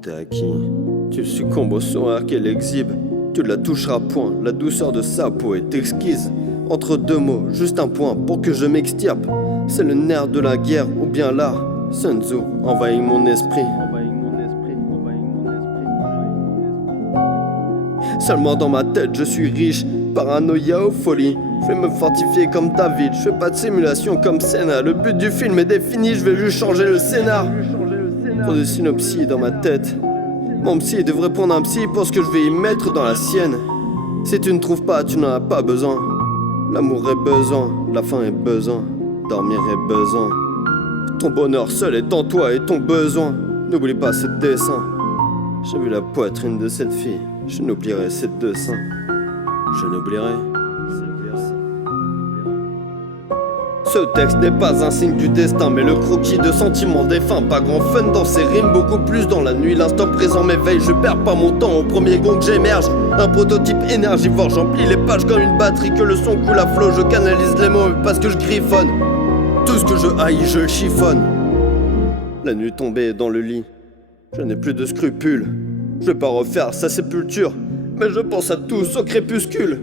tout est acquis. Tu succombes au sourire qu'elle exhibe. Tu ne la toucheras point, la douceur de sa peau est exquise. Entre deux mots, juste un point pour que je m'extirpe. C'est le nerf de la guerre ou bien l'art. Sun Tzu envahit mon esprit. Seulement dans ma tête je suis riche, paranoïa ou folie. Je vais me fortifier comme David, je fais pas de simulation comme Senna. Le but du film est défini, je vais juste changer le scénar. Trop de synopsis dans ma tête. Mon psy devrait prendre un psy pour ce que je vais y mettre dans la sienne. Si tu ne trouves pas, tu n'en as pas besoin. L'amour est besoin, la faim est besoin, dormir est besoin. Ton bonheur seul est en toi et ton besoin. N'oublie pas ce dessin. J'ai vu la poitrine de cette fille, je n'oublierai ces deux seins. Je n'oublierai. Ce texte n'est pas un signe du destin, mais le croquis de sentiments défunts. Pas grand fun dans ces rimes, beaucoup plus dans la nuit. L'instant présent m'éveille, je perds pas mon temps au premier gong j'émerge. Un prototype énergivore, j'emplis les pages comme une batterie. Que le son coule à flot, je canalise les mots parce que je griffonne. Tout ce que je haïs, je le chiffonne. La nuit tombée dans le lit, je n'ai plus de scrupules. Je vais pas refaire sa sépulture, mais je pense à tous au crépuscule.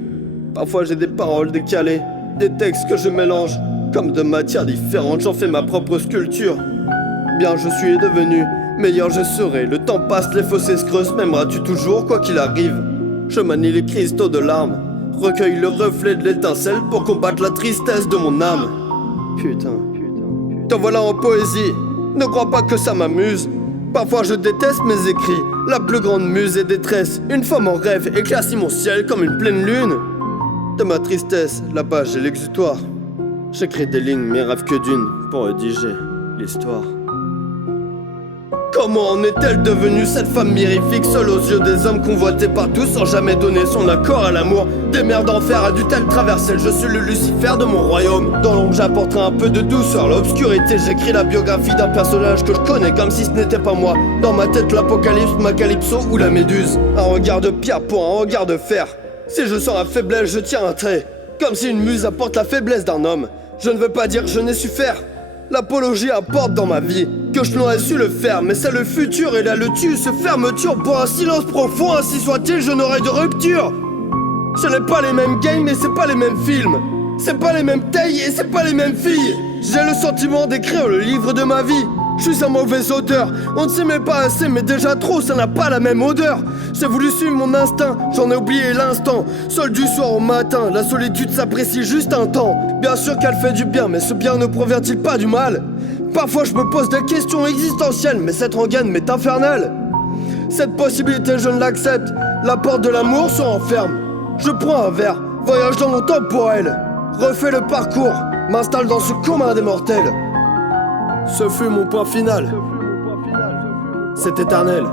Parfois j'ai des paroles décalées, des textes que je mélange. Comme de matières différentes, j'en fais ma propre sculpture. Bien je suis devenu, meilleur je serai. Le temps passe, les fossés se creusent, m'aimeras-tu toujours quoi qu'il arrive? Je manie les cristaux de larmes, recueille le reflet de l'étincelle pour combattre la tristesse de mon âme. Putain. T'en voilà en poésie, ne crois pas que ça m'amuse. Parfois je déteste mes écrits, la plus grande muse est détresse. Une femme en rêve éclaircit mon ciel comme une pleine lune. De ma tristesse, là-bas j'ai l'exutoire. J'écris des lignes, mes rêves que d'une, pour rédiger l'histoire. Comment en est-elle devenue cette femme mirifique, seule aux yeux des hommes, convoitée par tous, sans jamais donner son accord à l'amour? Des mers d'enfer a-dû-elle traverser? Je suis le Lucifer de mon royaume. Dans l'ombre j'apporterai un peu de douceur, l'obscurité. J'écris la biographie d'un personnage que je connais comme si ce n'était pas moi. Dans ma tête l'apocalypse, ma calypso ou la méduse. Un regard de pierre pour un regard de fer. Si je sens la faiblesse, je tiens un trait. Comme si une muse apporte la faiblesse d'un homme. Je ne veux pas dire que je n'ai su faire. L'apologie apporte dans ma vie que je n'aurais su le faire, mais c'est le futur et là le tue, se fermeture pour un silence profond, ainsi soit-il, je n'aurai de rupture. Ce n'est pas les mêmes games et c'est pas les mêmes films. C'est pas les mêmes tailles et c'est pas les mêmes filles. J'ai le sentiment d'écrire le livre de ma vie. Je suis un mauvais auteur, on ne s'aimait pas assez mais déjà trop, ça n'a pas la même odeur. J'ai voulu suivre mon instinct, j'en ai oublié l'instant. Seul du soir au matin, la solitude s'apprécie juste un temps. Bien sûr qu'elle fait du bien, mais ce bien ne provient-il pas du mal? Parfois je me pose des questions existentielles, mais cette rengaine m'est infernale. Cette possibilité je ne l'accepte, la porte de l'amour se renferme. Je prends un verre, voyage dans mon temporel, refais le parcours, m'installe dans ce commun des mortels. Ce fut mon point final. C'est éternel.